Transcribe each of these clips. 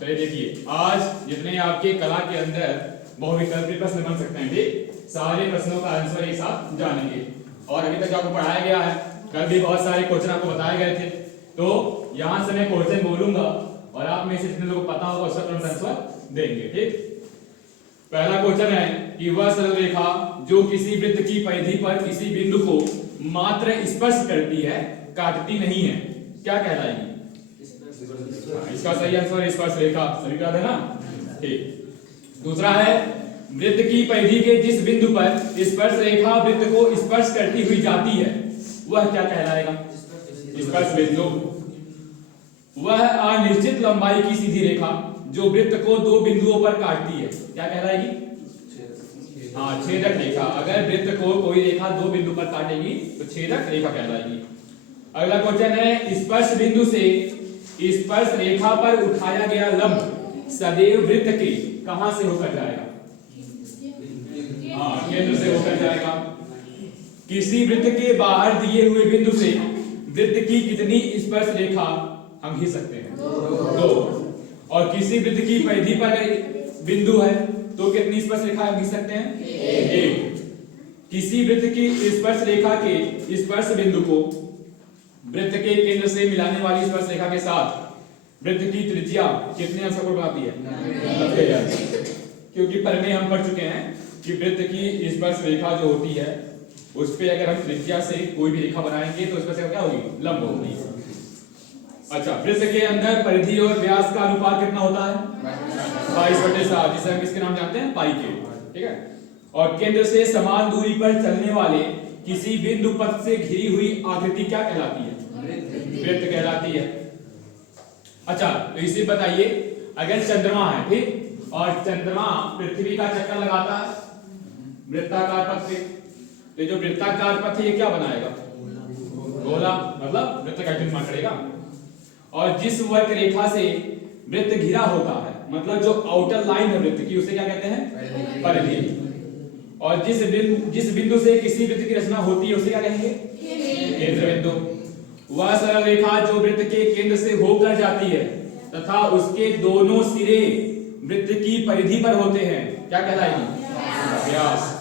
चलिए देखिए, आज जितने आपके कला के अंदर बहुविकल्पी प्रश्न बन सकते हैं, ठीक, सारे प्रश्नों का आंसर एक साथ जानेंगे। और अभी तक आपको पढ़ाया गया है, कल भी बहुत सारे क्वेश्चन आपको बताए गए थे। तो यहां से मैं क्वेश्चन बोलूंगा और आप में से जितने लोगों को पता होगा उसका तुरंत आंसर देंगे, ठीक। पहला क्वेश्चन है कि वह सरल रेखा जो किसी वृत्त की परिधि पर किसी बिंदु को मात्र स्पर्श करती है, काटती नहीं है, क्या कहलाएगी? इसका सही आंसर स्पर्श रेखा। सभी याद है ना? ठीक। दूसरा है वृत्त की परिधि के जिस बिंदु पर स्पर्श रेखा वृत्त को स्पर्श करती हुई जाती है, वह क्या कहलाएगा? स्पर्श बिंदु। वह अनिश्चित लंबाई की सीधी रेखा जो वृत्त को दो बिंदुओं पर काटती है, क्या कहलाएगी? हाँ, छेदक रेखा। अगर वृत्त को कोई रेखा दो बिंदु पर काटेगी तो छेदक रेखा कहलाएगी। अगला क्वेश्चन है स्पर्श बिंदु से स्पर्श रेखा पर उठाया गया लंब सदैव वृत्त के कहां से होकर जाएगा? हाँ, केंद्र से होकर जाएगा। किसी वृत्त के बाहर दिए हुए बिंदु से वृत्त की कितनी स्पर्श रेखा हम खींच सकते हैं? दो। और किसी वृत्त की परिधि पर बिंदु है तो कितनी स्पर्श रेखा हम खींच सकते हैं? एक। किसी वृत्त की स्पर्श रेखा के स्पर्श बिंदु को वृत्त के केंद्र से मिलाने वाली स्पर्श रेखा के साथ वृत्त की त्रिज्या कितने अंश को बनाती है? 90। क्योंकि पहले हम पढ़ चुके हैं कि वृत्त की स्पर्श रेखा जो होती है उस पे अगर हम त्रिज्या से कोई भी रेखा बनाएंगे तो स्पर्श रेखा क्या होगी? लंब होगी। अच्छा, वृत्त के अंदर परिधि और व्यास का अनुपात कितना होता है? 22/7, जिसे हम किसके नाम जानते हैं? पाई के। ठीक है। और केंद्र से समान दूरी पर चलने वाले किसी बिंदु पथ से घिरी हुई आकृति क्या कहलाती है? वृत्त कहलाती है। अच्छा, तो इसे बताइए, अगर चंद्रमा है, ठीक, और चंद्रमा पृथ्वी का चक्कर लगाता है वृत्ताकार पथ पे, तो जो वृत्ताकार पथ है ये क्या बनाएगा? गोला, मतलब वृत्त का निर्माण करेगा। और जिस वक्र रेखा से वृत्त घिरा होता है, मतलब जो आउटर लाइन है वृत्त की, उसे क्या कहते हैं? परिधि। और जिस बिंदु से किसी वृत्त की रचना होती है उसे क्या कहेंगे? केंद्र बिंदु। वह सरल रेखा जो वृत्त के केंद्र से होकर जाती है तथा उसके दोनों सिरे वृत्त की परिधि पर होते हैं, क्या कहलाएगी? व्यास।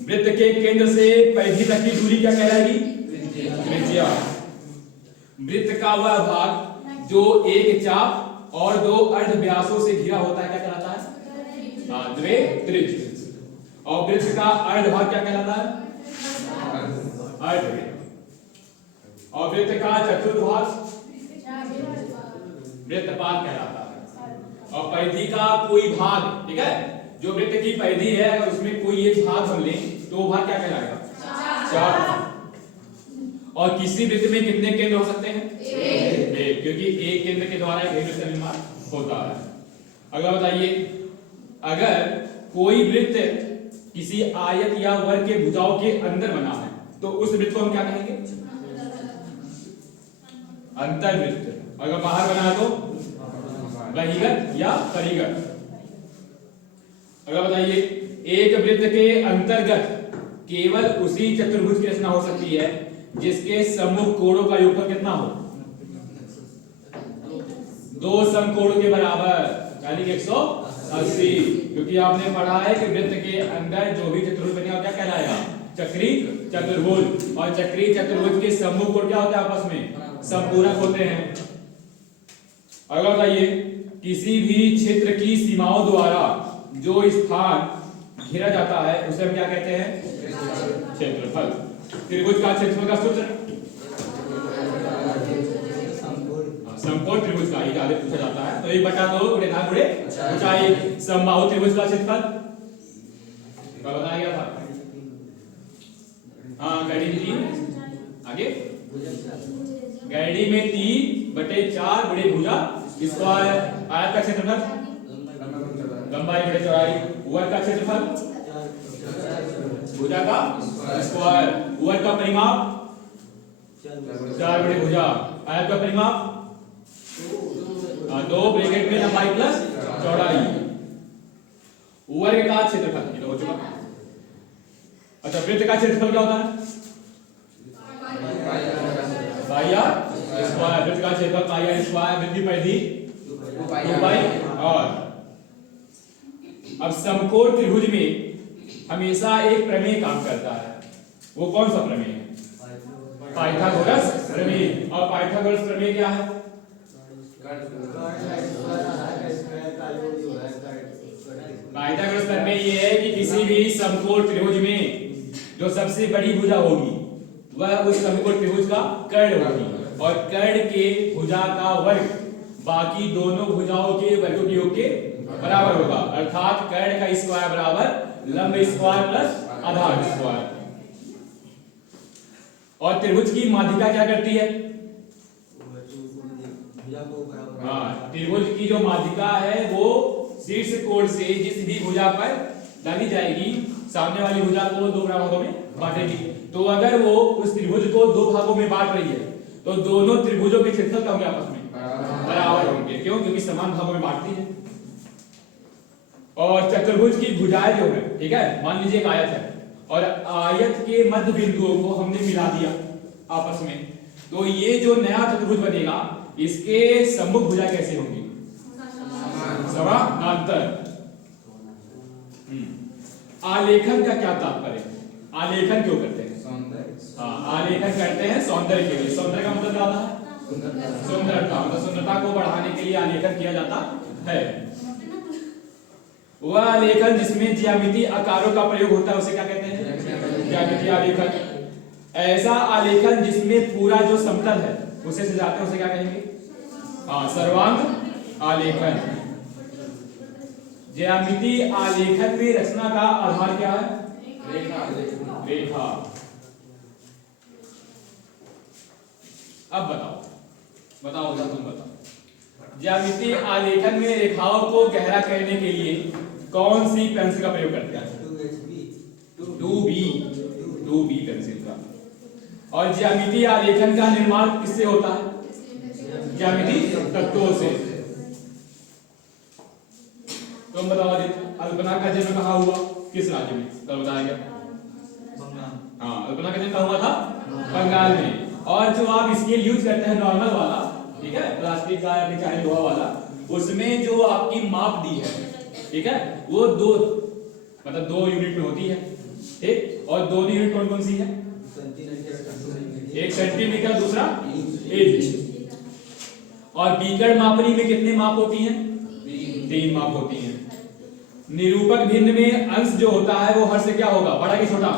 वृत्त के केंद्र से परिधि तक की दूरी क्या कहलाएगी? त्रिज्या। वृत्त का वह भाग जो एक चाप और दो अर्ध व्यासों से घिरा होता है क्या कहलाता है? द्वित्रिज। और वृत्त का अर्ध भाग क्या कहलाता है? अर्ध। और वृत्त का चतुर्भाग वृत्तपाद कहलाता है। और परिधि का कोई भाग, ठीक है, जो वृत्त की परिधि है अगर उसमें कोई एक भाग हम लें तो वो भाग क्या कहलाएगा? चाप। और किसी वृत्त में कितने केंद्र हो सकते हैं? एक, क्योंकि एक केंद्र के द्वारा एक वृत्त का निर्माण होता है। अगला बताइए, अगर कोई वृत्त किसी आयत या वर्ग के भुजाओं के अंदर बना है तो उस वृत्त को हम क्या कहेंगे? अंतर्वृत्त। अगर बाहर बना है तो बहिर्गत या परिगत। अगर बताइए, एक वृत्त के अंतर्गत केवल उसी चतुर्भुज की रचना हो सकती है जिसके सम्मुख कोणों का योगफल कितना हो? दो समकोणों के बराबर, यानी कि 180। क्योंकि आपने पढ़ा है कि वृत्त के अंदर जो भी चतुर्भुज बनेगा क्या कहलाएगा? चक्री चतुर्भुज। और चक्री चतुर्भुज के सम्मुख कोण क्या होते हैं? आपस में समपूरक होते हैं। अगला बताइए, किसी भी क्षेत्र की सीमाओं द्वारा जो स्थान घेरा जाता है उसे हम क्या कहते हैं? क्षेत्रफल। त्रिभुज का क्षेत्रफल का सूत्र समकोण त्रिभुज का ही आगे पूछा जाता है। तो 1/2 गुणे ढाल गुणे ऊंचाई। समबाहु त्रिभुज का क्षेत्रफल क्या बताया गया था? हाँ, गैडी में 3, आगे गैडी में 3/4 गुणे भुजा स्क्वायर। आयत का क्षेत्रफल लंबाई गुणे चौड़ाई। वर्ग का क्षेत्रफल भुजा का स्क्वायर। वर्ग का परिमाप 4 गुणे भुजा। आयत का परिमाप 2 ब्रैकेट में लंबाई प्लस चौड़ाई। वर्ग का क्षेत्रफल ये हो चुका। अच्छा, वृत्त का क्षेत्रफल क्या होता है? पाई आर स्क्वायर। वृत्त का क्षेत्रफल पाई आर स्क्वायर। वृत्त की परिधि 2 पाई और अब समकोण त्रिभुज में हमेशा एक प्रमेय काम करता है। वो कौन सा प्रमेय है? पाइथागोरस प्रमेय। और पाइथागोरस प्रमेय क्या है? पाइथागोरस प्रमेय ये है कि किसी भी समकोण त्रिभुज में जो सबसे बड़ी भुजा होगी वह उस समकोण त्रिभुज का कर्ण होगी, और कर्ण के भुजा का वर्ग बाकी दोनों भुजाओं के वर्गों के योग के बराबर होगा। अर्थात कर्ण का स्क्वायर बराबर लंब स्क्वायर प्लस आधार स्क्वायर। और त्रिभुज की माध्यिका क्या करती है? हाँ, त्रिभुज की जो माध्यिका है वो शीर्ष कोण से जिस भी भुजा पर डाली जाएगी सामने वाली भुजा को दो भागों में बांटेगी। तो अगर वो उस त्रिभुज को दो भागों में बांट रही है तो दोनों त्रिभुजों के क्षेत्रफल क्या होंगे? आपस में बराबर होंगे। क्यों? क्योंकि समान भागों में बांटती है। और चतुर्भुज की भुजाएं जो है, ठीक है, मान लीजिए एक आयत है और आयत के मध्य बिंदुओं को हमने मिला दिया आपस में, तो ये जो नया चतुर्भुज बनेगा इसके सम्मुख भुजा कैसे होंगी? समानांतर। आलेखन का क्या तात्पर्य है? आलेखन क्यों करते हैं? हाँ, आलेखन करते हैं सौंदर्य के लिए। सौंदर्य का मतलब क्या होता है? सुंदरता। मतलब सुंदरता को बढ़ाने के लिए आलेखन किया जाता है। वह आलेखन जिसमें ज्यामितीय आकारों का प्रयोग होता है उसे क्या कहते हैं? ज्यामितीय आलेखन। ऐसा आलेखन जिसमें पूरा जो समतल है उसे सजाते हैं उसे क्या कहेंगे? हाँ, सर्वांग आलेखन। ज्यामितीय आलेखन में रचना का आधार क्या है? रेखा। अब बताओ तुम बताओ, ज्यामितीय आलेखन में रेखाओं को गहरा करने के लिए कौन सी पेंसिल का प्रयोग करते हैं? 2B पेंसिल का। और ज्यामितीय आलेखन का निर्माण किससे होता है? ज्यामितीय तत्वों से। तुम बताओ अल्पना का जन्म कहाँ हुआ? किस राज्य में? कल बताया गया। हाँ, अल्पना का जन्म कहाँ हुआ था? बंगाल में। और जो आप स्केल यूज करते हैं नॉर्मल वाला, ठीक है, प्लास्टिक का या चाहे लोहा वाला, उसमें जो आपकी माप दी है, ठीक है, वो दो यूनिट में होती है, ठीक। और दोनों यूनिट कौन कौन सी है? एक सेंटीमीटर, दूसरा इंच। और बीकर मापनी में कितने माप होती हैं? 3 माप होती हैं। निरूपक भिन्न में अंश जो होता है वो हर से क्या होगा? बड़ा कि छोटा?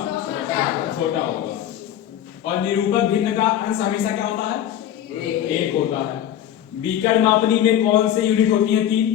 छोटा होगा। और निरूपक भिन्न का अंश हमेशा क्या होता है? 1 होता है। बीकर मापनी में कौन से यूनिट होती हैं? 3।